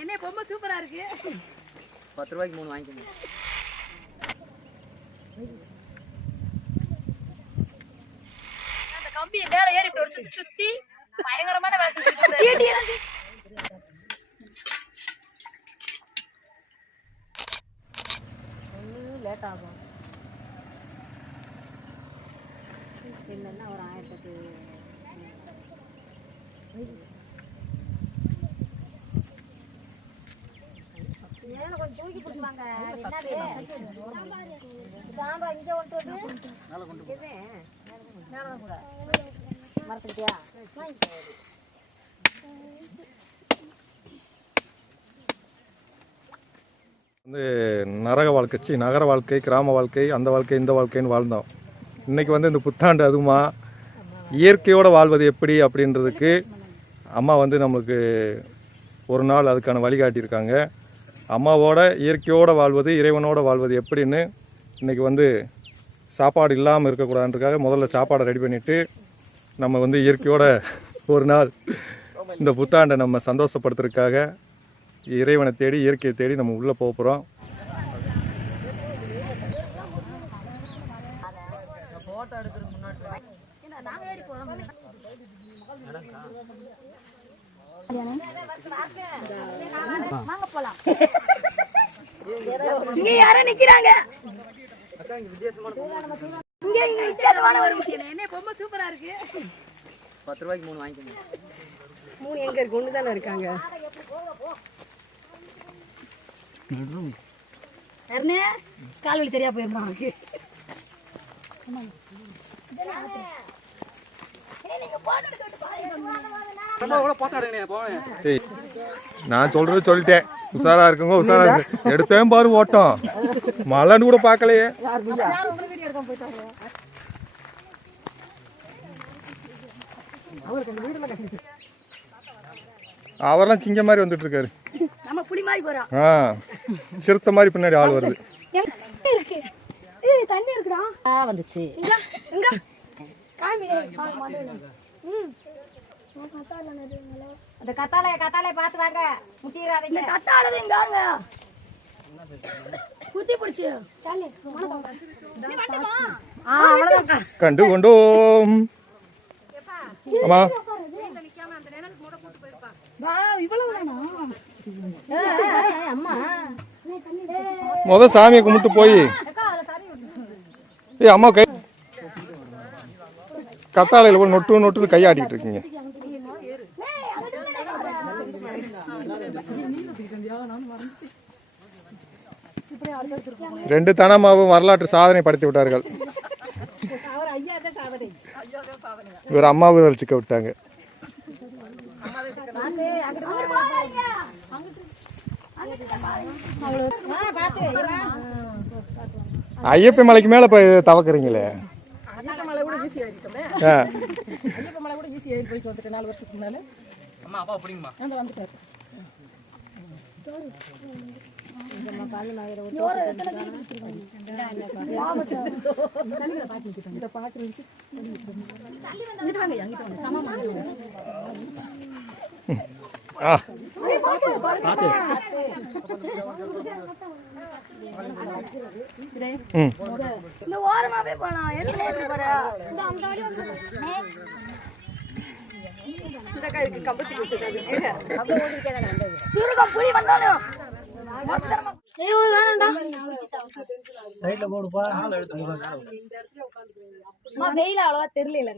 என்ன பொம்மை சூப்பரா இருக்கு. 10 ரூபாய்க்கு 3 வாங்கிக்கோங்க. அந்த கம்பி மேல ஏறி இப்படி ஒரு சுத்தி சுத்தி பயங்கரமான வேலை செஞ்சுட்டு லேட் ஆகும். இல்லைன்னா ஒரு 1000க்கு கொஞ்சம் தூக்கி பிடிச்சுவாங்க. சாம்பார் இங்கே ஒன்று கூட மறந்துட்டியா? நரக வாழ்க்கை, நகர வாழ்க்கை, கிராம வாழ்க்கை, அந்த வாழ்க்கை இந்த வாழ்க்கைன்னு வாழ்ந்தோம். இன்றைக்கி இந்த புத்தாண்டு அதுமா இயற்கையோடு வாழ்வது எப்படி அப்படின்றதுக்கு அம்மா நம்மளுக்கு ஒரு நாள் அதுக்கான வழிகாட்டியிருக்காங்க. அம்மாவோட இயற்கையோடு வாழ்வது, இறைவனோடு வாழ்வது எப்படின்னு இன்றைக்கி சாப்பாடு இல்லாமல் இருக்கக்கூடாதுன்றதுக்காக முதல்ல சாப்பாடை ரெடி பண்ணிவிட்டு நம்ம இயற்கையோட ஒரு நாள் இந்த புத்தாண்டை நம்ம சந்தோஷப்படுத்துறதுக்காக இறைவனை தேடி இயற்கையை தேடி நம்ம உள்ளே போக போகிறோம். இங்க யாரோ நிக்கிறாங்க. இங்க வித்தியாசமான ஒரு என்ன பொம்மை சூப்பரா இருக்கு. 10 ரூபாய்க்கு 3 வாங்கிக்கோங்க. 3 எங்க இருக்கு? ஒண்ணு தானே இருக்காங்க. அருணே கால் வலி சரியா போயிருந்தான் அவனுக்கு. நான் சொல்றது சொல்லிட்டேன். உஷாரா இருக்குங்க, உஷாரா இருக்கு. எடுத்தேன் பாரு ஓட்டம், மழைன்னு கூட பார்க்கலையே. அவரெல்லாம் சிங்க மாதிரி வந்துட்டு இருக்காரு. சிறுத்தை மாதிரி பின்னாடி ஆள் வருது. தண்ணி இருக்குடா வந்துச்சு. அந்த கத்தாழை பார்த்து வாங்க. முட்டிராதீங்க. கத்தாழை எங்காங்க? குத்தி பிடிச்சு கண்டு கொண்டோம். ஆமா முத சாமியை கும்பிட்டு போய் அம்மா கை கத்தாழையில போய் நொட்டு நொட்டு கையாடிட்டு இருக்கீங்க. ரெண்டு தனமாவும் வரலாற்று சாதனை படுத்தி விட்டார்கள். இவர் அம்மாவை வச்சுக்க விட்டாங்க. ஐயப்ப மலைக்கு மேல போய் தவக்குறீங்களே. ஓரமாவே போலாம். சீரகம் புளி வந்தாலும் வெயில அவ்வளவா தெரியல.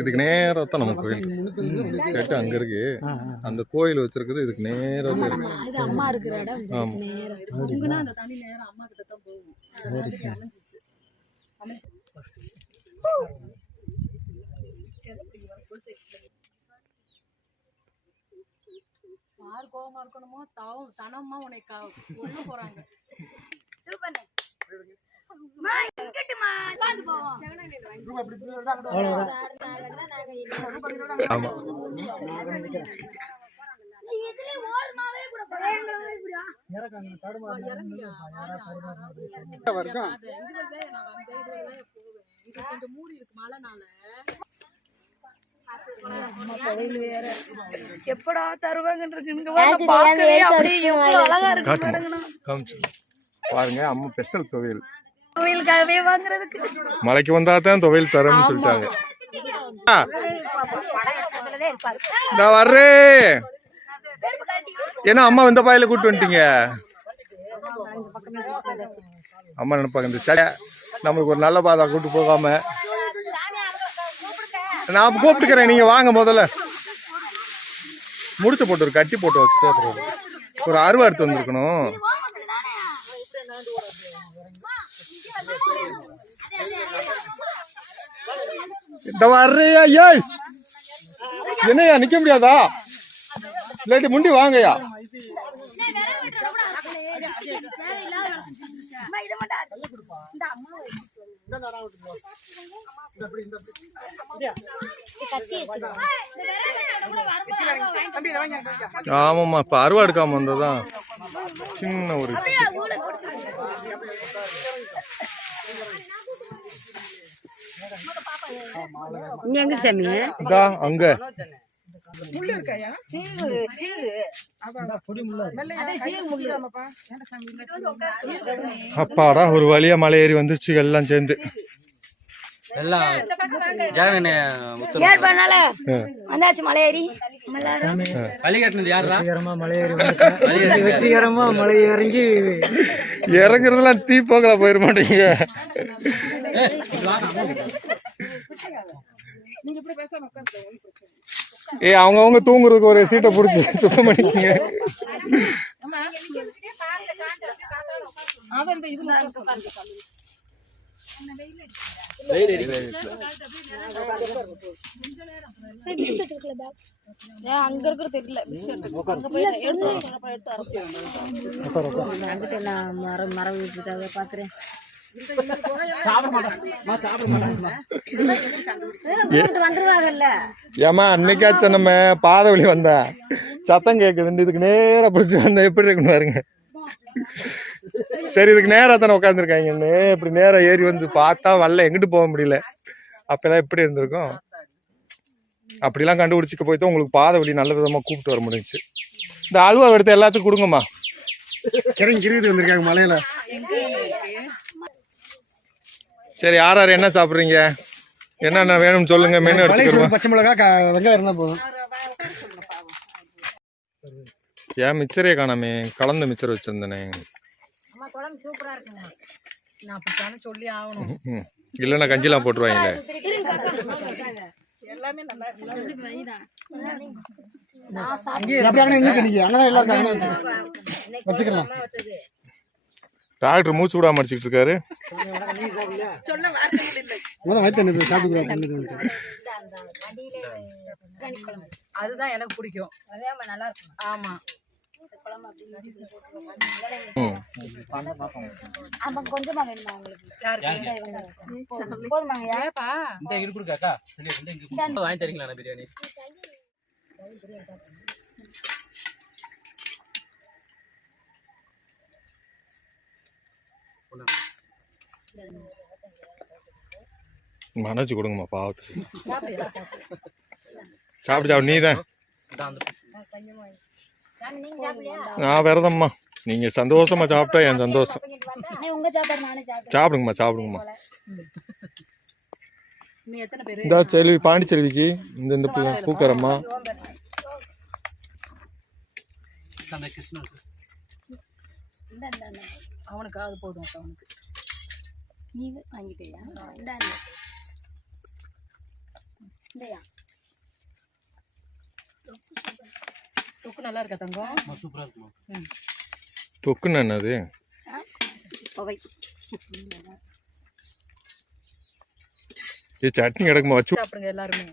இதுக்கு நேரா தான் நம்ம கோயில் கேட்டு அங்க இருக்கு. அந்த கோயில் வச்சிருக்குது இதுக்கு நேரா இருக்கு. அம்மா இருக்கிற இடம் நேரா அந்த தண்ணி நேரா அம்மா கிட்ட தான் போகும். சரி சரி. யார் கோவமா இருக்கணுமோ தனமா உன்னை கொல்ல போறாங்க. சூப்பர். எப்படா தருவாங்கன்னு பார்க்கவே அப்படியே எவ்வளவு அழகா இருக்கு பாருங்க அம்மா ஸ்பெஷல் துவையல் கோயிலுக்காகவே வாங்குறதுக்கு. மலைக்கு வந்தா தான் துவையல் தரேன்னு சொல்லிட்டாங்க. நான் வர்றேன். ஏன்னா அம்மா இந்த பாயில கூட்டு வந்துட்டீங்க. அம்மா நினைப்பாங்க இந்த சடை நம்மளுக்கு ஒரு நல்ல பாதா கூட்டு போகாம. நான் கூப்பிட்டுக்கிறேன், நீங்க வாங்க. முதல்ல முடிச்ச போட்டு ஒரு கட்டி போட்டு வச்சுட்டு ஒரு அருவா எடுத்து வந்திருக்கணும். இந்த வர்றையா ஏய் என்னையா நிக்க முடியாதா? இல்லாட்டி முண்டி வாங்கயா. ஆமாம்மா, இப்ப அருவா எடுக்காம வந்ததான் சின்ன ஒரு அங்க அப்பாடா ஒரு வழியா மலை ஏறி வந்துச்சு எல்லாம் சேர்ந்து. வந்தாச்சு மலையேறி வெற்றிகரமா மலை இறங்கி இறங்குறதுலாம் தீப்போக்கலா போயிட மாட்டீங்க. அவங்க தூங்குறதுக்கு ஒரு சீட்டை பிடிச்சி சுத்தம் பண்ணிக்கோங்க. அங்க இருக்கிற தெரியல மரம் வீட்டுக்காக பாக்குறேன். ஏமா அன்னைக்காச்சும் நம்ம பாதை வழி வந்தா சத்தம் கேக்குது, இதுக்கு நேரா பிடிச்சி வந்தா எப்படி இருக்குன்னு பாருங்க. சரி இதுக்கு நேரா தானே உட்காந்துருக்காங்கன்னு இப்படி நேரா ஏறி வந்து பார்த்தா வரல, எங்கிட்டு போக முடியல. அப்பெல்லாம் எப்படி இருந்திருக்கும்? அப்படிலாம் கண்டுபிடிச்சிக்க போய் தான் உங்களுக்கு பாதை வழி நல்ல விதமா கூப்பிட்டு வர முடிஞ்சுச்சு. இந்த அல்வா எடுத்து எல்லாத்துக்கும் கொடுங்கம்மா. கிருதி வந்திருக்காங்க மலையில. சரி யார் யார் என்ன சாப்பிட்றீங்க, என்னென்ன வேணும்னு சொல்லுங்க. மெனு எடுத்துக்கிறோம். பச்சை மிளகா வெங்காயம் இருந்தால் போதும். ஏன் மிச்சரே காணாமே? கலந்த மிச்சர் வச்சிருந்தேனே. இல்லைன்னா கஞ்சிலாம் போட்டுருவாங்களே. டாக்டர் மூச்சு விடாம அடிச்சுட்டு இருக்காரு. அதுதான் எனக்கு பிடிக்கும். ஆமா கொஞ்சமா வேணுமா வாங்கி தரீங்களா பிரியாணி? மனச்சு கொடுங்கம்மா பாவத்துக்கு. சாப்பிட்டு நீதான். நான் விரதம்மா, நீங்க சந்தோஷமா சாப்பிட்டா என் சந்தோஷம். சாப்பிடுங்கம்மா சாப்பிடுங்கம்மா. இந்த செல்வி பாண்டிச்செல்விக்கு இந்த பூக்கரம்மா. அவனுக்கு அது போதும். அவனுக்கு நீ வாங்கிட்டியா? தொக்கு நல்லா இருக்கா தங்கம்? சூப்பரா இருக்குமா? தொக்குன்னு என்னது? சட்னி கிடக்குமா வச்சு சாப்பிடுங்க எல்லாருமே.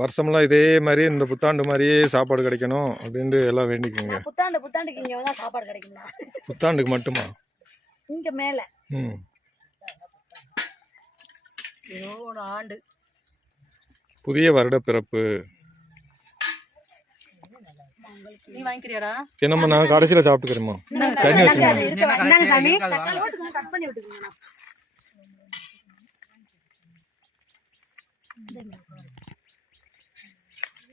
வருஷமெல்லாம் இதே மாதிரி இந்த புத்தாண்டு மாதிரியே சாப்பாடு கிடைக்கணும் அப்படின்ட்டு எல்லாம் வேண்டிக்குங்க. புத்தாண்டுக்கு இங்க வந்தா சாப்பாடு கிடைக்குமா? புத்தாண்டுக்கு மட்டுமா? இங்க மேல ம் ஏதோ ஒரு ஆண்டு புதிய வருட பிறப்பு. நீ வாங்கிக்கிறியாடா? என்னம்மா நான் கடைசியில் சாப்பிட்டுக்கிறேம்மா. சரி வச்சுக்கோங்க. இந்தாங்க சாமி. கட் பண்ணி விட்டுக்கோங்க.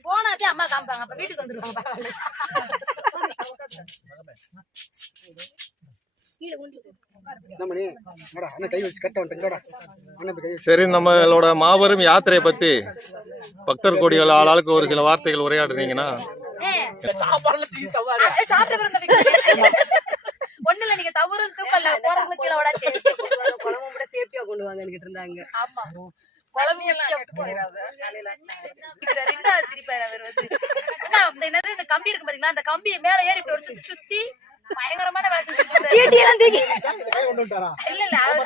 போனாதே அம்மா காமிப்பாங்க, அப்ப வீட்டுக்கு வந்துருவாங்க. பரவாயில்ல. சரி, நம்மளோட மாபெரும் யாத்திரையை பத்தி பக்தர் கோடிகள் ஆளாளுக்கு ஒரு சில வார்த்தைகள் உரையாடுறீங்கன்னா. ஒண்ணு இல்ல, நீங்க தவறு தூக்கல போறவங்க கீழே ஓடாச்சு. குழம்பு கூட சேஃப்டியா கொண்டு வாங்கன்னு இருந்தாங்க. ஆமா, என்னது இந்த கம்பி இருக்கு பாத்தீங்களா, அந்த கம்பி மேல ஏறி இப்படி ஒரு சுத்தி சுத்தி பயங்கரமான வேலை செஞ்சுட்டு இல்ல அது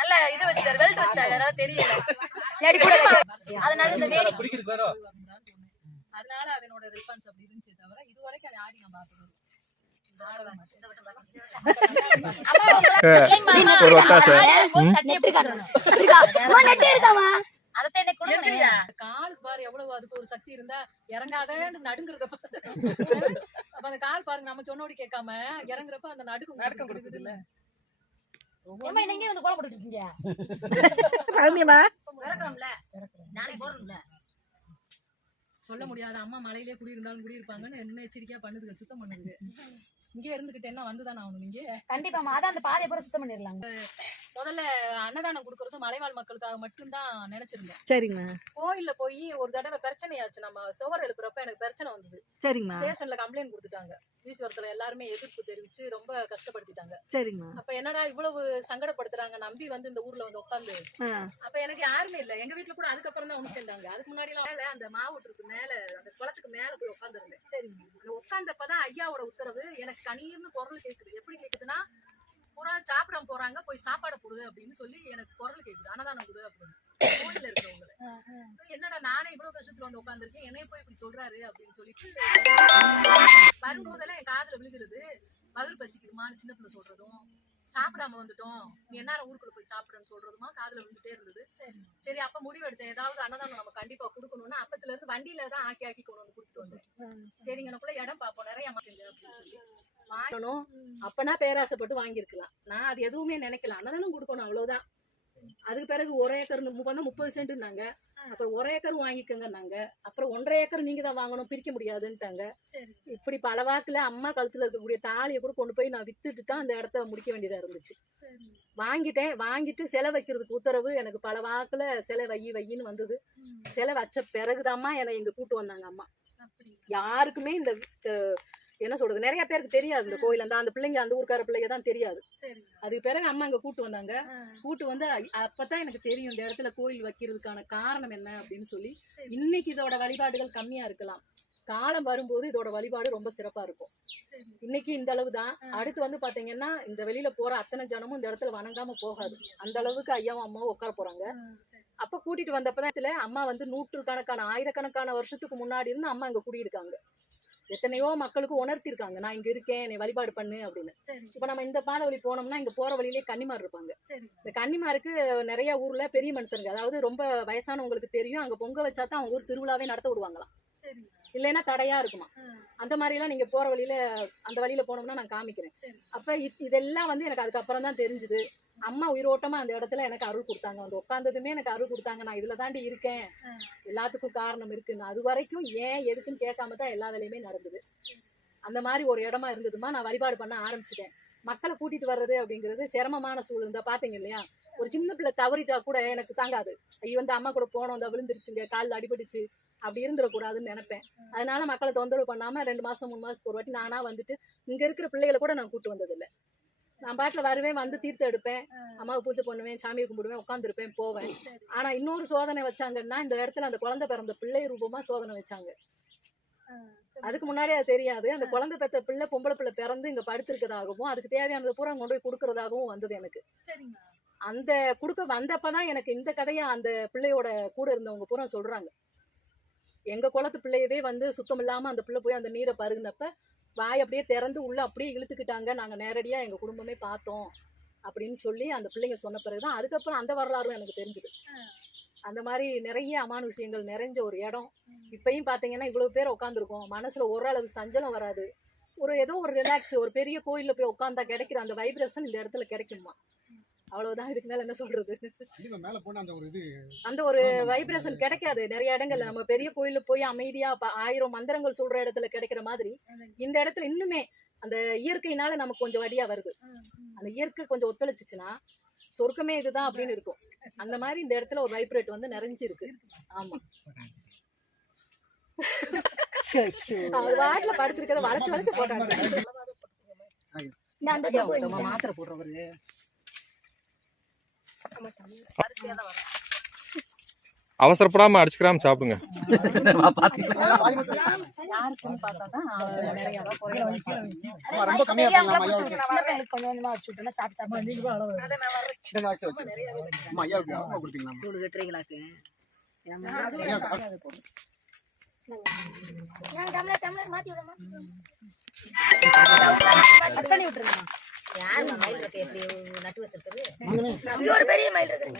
நல்லா இது வச்சுட்டாரு, வெல்ட் வச்சுட்டாரு, அதனால தெரியல. அதனால இந்த வேடி அதனால அதனோட ரெஸ்பான்ஸ் அப்படி இருந்துச்சு தவிர இது வரைக்கும் அதை ஆடி நான் பார்த்தது ஒரு ஒத்தாசை. கால் பாரு எவ்வளவு அதுக்கு ஒரு சக்தி இருந்தா இறங்காதன்னு நடுங்குறத அப்ப அந்த கால் பாருங்க, நம்ம சொன்னோடி கேட்காம இறங்குறப்ப அந்த நடுக்கம் கொடுக்குது இல்ல. நீங்க வந்து கோலம் போட்டுட்டு இருக்கீங்க. சொல்ல முடியாது, அம்மா மலையிலே குடியிருந்தாலும் குடியிருப்பாங்கன்னு என்ன எச்சரிக்கையா பண்ணுதுங்க, சுத்தம் பண்ணுது. இங்கே இருந்துகிட்டு என்ன வந்துதானே ஆகணும். நீங்க கண்டிப்பா அதான் அந்த பாதையை பூரா சுத்தம் பண்ணிடலாம். முதல்ல அன்னதானம் கொடுக்கறது மலைவாழ் மக்களுக்காக மட்டும்தான் நினைச்சிருந்தேன். சரிங்க. கோயில்ல போய் ஒரு தடவை பிரச்சனையாச்சு, நம்ம சுவர் எழுப்புறப்ப எனக்கு பிரச்சனை வந்தது. சரிங்க. ஸ்டேஷன்ல கம்ப்ளைண்ட் கொடுத்துட்டாங்க. ஈஸ்வரத்துல எல்லாருமே எதிர்ப்பு தெரிவிச்சு ரொம்ப கஷ்டப்படுத்திட்டாங்க. சரிங்க. அப்ப என்னடா இவ்வளவு சங்கடப்படுத்துறாங்க, நம்பி வந்து இந்த ஊர்ல வந்து உட்காந்து. அப்ப எனக்கு யாருமே இல்ல, எங்க வீட்டுல கூட அதுக்கப்புறம் தான் ஒண்ணு சேர்ந்தாங்க. அதுக்கு முன்னாடி எல்லாம் அந்த மாவட்டத்துக்கு மேல அந்த குளத்துக்கு மேல போய் உட்காந்து இருந்தேன். சரிங்க. உட்காந்தப்பதான் ஐயாவோட உத்தரவு எனக்கு கணீர்னு குரல் கேக்குது. எப்படி கேக்குதுன்னா, புறா சாப்பிடாம போறாங்க, போய் சாப்பாடு போடு அப்படின்னு சொல்லி எனக்கு குரல் கேக்குது, அன்னதானம் கொடு அப்படின்னு. கோயில்ல இருக்கிறவங்களை என்னடா நானே இவ்வளவு கஷ்டத்துல வந்து உட்காந்துருக்கேன், என்னைய போய் இப்படி சொல்றாரு அப்படின்னு சொல்லிட்டு வரும்போதெல்லாம் என் காதுல விழுகிறது. பகிர் பசிக்குதுமான்னு சின்ன பிள்ளை சொல்றதும், சாப்பிடாம வந்துட்டோம் நீ என்ன ஊருக்குள்ள போய் சாப்பிடுன்னு சொல்றதுமா காதுல விழுந்துட்டே இருந்தது. சரி அப்ப முடிவு எடுத்தேன், ஏதாவது அன்னதானம் நம்ம கண்டிப்பா கொடுக்கணும்னு. அப்பத்துல இருந்து வண்டியில தான் ஆக்கி கொண்டு வந்து கொடுத்துட்டு வந்தேன். சரிங்க, எனக்குள்ள இடம் பார்ப்போம், நிறைய மாட்டேங்க அப்படின்னு சொல்லி வாங்கணும். அப்பனா பேராசைப்பட்டு வாங்கியிருக்கலாம், நான் அது எதுவுமே நினைக்கல. அன்னதானம் கொடுக்கணும் அவ்வளவுதான். அதுக்கு பிறகு 1 ஏக்கர் 30 சென்ட்னாங்க. அப்புறம் 1 ஏக்கர் வாங்கிக்கோங்கன்னாங்க. அப்புறம் 1.5 ஏக்கர் நீங்க தான் வாங்கணும், பிரிக்க முடியாதுன்ட்டாங்க. இப்படி பல வாக்குல அம்மா கழுத்துல இருக்கக்கூடிய தாலியை கூட கொண்டு போய் நான் வித்துட்டு தான் அந்த இடத்த முடிக்க வேண்டியதா இருந்துச்சு. வாங்கிட்டு சிலை வைக்கிறதுக்கு உத்தரவு எனக்கு பல வாக்குல சிலை வையின்னு வந்தது. சிலை வச்ச பிறகுதாம்மா என்னை இங்க கூட்டு வந்தாங்க அம்மா. யாருக்குமே இந்த என்ன சொல்றது, நிறைய பேருக்கு தெரியாது இந்த கோயில். அந்த பிள்ளைங்க, அந்த ஊருக்கார பிள்ளைங்க தான் தெரியாது. அதுக்கு பிறகு அம்மா இங்க கூட்டு வந்தாங்க. கூட்டு வந்து அப்பதான் எனக்கு தெரியும் இந்த இடத்துல கோயில் வைக்கிறதுக்கான காரணம் என்ன அப்படின்னு சொல்லி. இன்னைக்கு இதோட வழிபாடுகள் கம்மியா இருக்கலாம், காலம் வரும்போது இதோட வழிபாடு ரொம்ப சிறப்பா இருக்கும். இன்னைக்கு இந்த அளவு தான். அடுத்து வந்து பாத்தீங்கன்னா இந்த வெளியில போற அத்தனை ஜனமும் இந்த இடத்துல வணங்காம போகாது. அந்த அளவுக்கு ஐயாவும் அம்மாவும் உட்கார போறாங்க. அப்ப கூட்டிட்டு வந்தப்பதான் அம்மா வந்து நூற்றுக்கணக்கான ஆயிரக்கணக்கான வருஷத்துக்கு முன்னாடி இருந்து அம்மா இங்க குடியிருக்காங்க. எத்தனையோ மக்களுக்கு உணர்த்திருக்காங்க, நான் இங்க இருக்கேன், என்னை வழிபாடு பண்ணு அப்படின்னு. இப்ப நம்ம இந்த பாதை வழி போனோம்னா இங்க போற வழியிலே கன்னிமார் இருப்பாங்க. இந்த கன்னிமாருக்கு நிறைய ஊர்ல பெரிய மனுஷங்க, அதாவது ரொம்ப வயசானவங்களுக்கு தெரியும், அங்க பொங்க வச்சாதான் அவங்க ஊர் திருவிழாவே நடத்த விடுவாங்களாம், இல்லைன்னா தடையா இருக்குமா. அந்த மாதிரி எல்லாம் நீங்க போற வழியில அந்த வழியில போனோம்னா நான் காமிக்கிறேன். அப்ப இதெல்லாம் வந்து எனக்கு அதுக்கப்புறம் தான் தெரிஞ்சுது. அம்மா உயிரோட்டமா அந்த இடத்துல எனக்கு அருள் கொடுத்தாங்க. வந்து உட்காந்ததுமே எனக்கு அருள் கொடுத்தாங்க, நான் இதுல தாண்டி இருக்கேன், எல்லாத்துக்கும் காரணம் இருக்குன்னு. அது வரைக்கும் ஏன் எதுக்குன்னு கேட்காம தான் எல்லா வேலையுமே நடந்தது. அந்த மாதிரி ஒரு இடமா இருந்ததுமா. நான் வழிபாடு பண்ண ஆரம்பிச்சிட்டேன். மக்களை கூட்டிட்டு வர்றது அப்படிங்கிறது சிரமமான சூழல். இந்த பாத்தீங்க இல்லையா, ஒரு சின்ன பிள்ளை தவறிட்டா கூட எனக்கு தாங்காது. ஐயோ வந்து அம்மா கூட போனோம், அந்த விழுந்துருச்சுங்க, காலில் அடிபட்டுச்சு, அப்படி இருந்துடக்கூடாதுன்னு நினைப்பேன். அதனால மக்களை தொந்தரவு பண்ணாம 2 மாசம் 3 மாசத்துக்கு ஒரு வாட்டி நானா வந்துட்டு இங்க இருக்கிற பிள்ளைகளை கூட நான் கூட்டு வந்ததில்லை. நான் பாட்டில் வருவேன், வந்து தீர்த்தம் எடுப்பேன், அம்மாவை பூஜை பண்ணுவேன், சாமியை கும்பிடுவேன், உட்காந்துருப்பேன், போவேன். ஆனா இன்னொரு சோதனை வச்சாங்கன்னா இந்த இடத்துல அந்த குழந்தை பிறந்த பிள்ளை ரூபமா சோதனை வச்சாங்க. அதுக்கு முன்னாடியே அது தெரியாது. அந்த குழந்தை பெற்ற பிள்ளை பொம்பளை பிள்ளை பிறந்து இங்க படுத்திருக்கதாகவும் அதுக்கு தேவையானது பூரா கொண்டு போய் கொடுக்கறதாகவும் வந்தது எனக்கு. அந்த கொடுக்க வந்தப்பதான் எனக்கு இந்த கதையா அந்த பிள்ளையோட கூட இருந்தவங்க பூரா சொல்றாங்க. எங்க குளத்து பிள்ளையவே வந்து சுத்தம் இல்லாம அந்த பிள்ளை போய் அந்த நீரை பருகுனப்ப வாய் அப்படியே திறந்து உள்ள அப்படியே இழுத்துக்கிட்டாங்க. நாங்க நேரடியா எங்க குடும்பமே பார்த்தோம் அப்படின்னு சொல்லி அந்த பிள்ளைங்க சொன்ன பிறகுதான் அதுக்கப்புறம் அந்த வரலாறும் எனக்கு தெரிஞ்சுது. அந்த மாதிரி நிறைய அமானுஷயங்கள் நிறைஞ்ச ஒரு இடம். இப்பயும் பாத்தீங்கன்னா இவ்வளவு பேர் உட்காந்துருக்கோம், மனசுல ஓரளவு சஞ்சலம் வராது. ஏதோ ஒரு ரிலாக்ஸ், ஒரு பெரிய கோயில்ல போய் உட்காந்தா கிடைக்கிற அந்த வைப்ரேஷன் இந்த இடத்துல கிடைக்குமா, அவ்வளவுதான். இதுக்கு மேல என்ன சொல்றது? அந்த ஒரு வைப்ரேஷன் கிடைக்காது நிறைய இடங்கள்ல. நம்ம பெரிய கோயில்ல போய் அமைதியா 1000 மந்திரங்கள் சொல்ற இடத்துல கிடைக்கிற மாதிரி இந்த இடத்துல இன்னுமே அந்த இயற்கையினால நமக்கு கொஞ்சம் வடியா வருது. அந்த இயற்கை கொஞ்சம் ஒத்துழைச்சிச்சுன்னா சொர்க்கமே இதுதான் அப்படின்னு இருக்கும். அந்த மாதிரி இந்த இடத்துல ஒரு வைப்ரேட் வந்து நிறைஞ்சிருக்கு. ஆமா, அது வாட்டில படுத்திருக்கிறத வளைச்சு வளைச்சு போட்டாங்க. மாத்திரை போடுறவரு அவசரப்படாம அடிச்சுக்கிறாம சாப்பிடுங்க. யாருக்குன்னு பார்த்தாதான் நிறைய ரொம்ப கம்மியா பண்ணலாம். கொஞ்சம் கொஞ்சமா வச்சு விட்டோம்னா சாப்பிட்டு பண்ணி விட்டுருங்க. யாரு மயில் இருக்கு எப்படி நட்டு வச்சிருக்குது? ஒரு பெரிய மயில் இருக்கு.